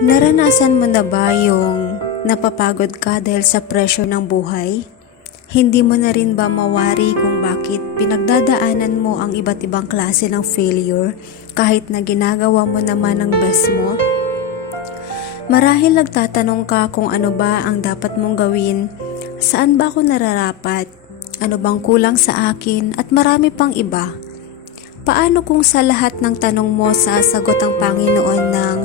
Naranasan mo na ba yung napapagod ka dahil sa pressure ng buhay? Hindi mo na rin ba mawari kung bakit pinagdadaanan mo ang iba't ibang klase ng failure kahit na ginagawa mo naman ang best mo? Marahil nagtatanong ka kung ano ba ang dapat mong gawin, saan ba ako nararapat, ano bang kulang sa akin at marami pang iba. Paano kung sa lahat ng tanong mo sasagot ang Panginoon ng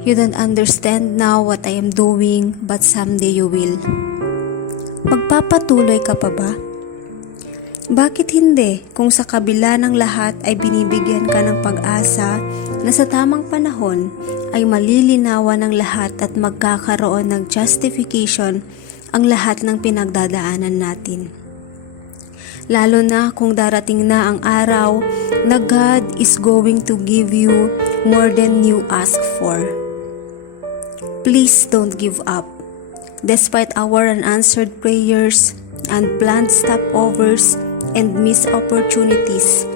"You don't understand now what I am doing, but someday you will"? Magpapatuloy ka pa ba? Bakit hindi kung sa kabila ng lahat ay binibigyan ka ng pag-asa na sa tamang panahon ay malilinawan ng lahat at magkakaroon ng justification ang lahat ng pinagdadaanan natin? Lalo na kung darating na ang araw na God is going to give you more than you ask for. Please don't give up. Despite our unanswered prayers, unplanned stopovers, and missed opportunities.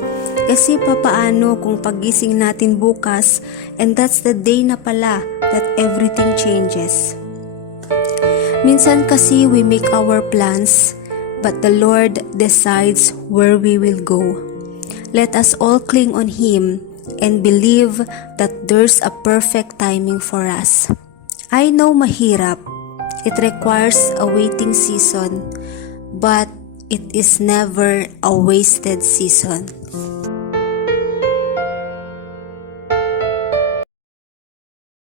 Kasi papaano kung pagising natin bukas and that's the day na pala that everything changes. Minsan kasi we make our plans, but the Lord decides where we will go. Let us all cling on Him and believe that there's a perfect timing for us. I know mahirap. It requires a waiting season, but it is never a wasted season.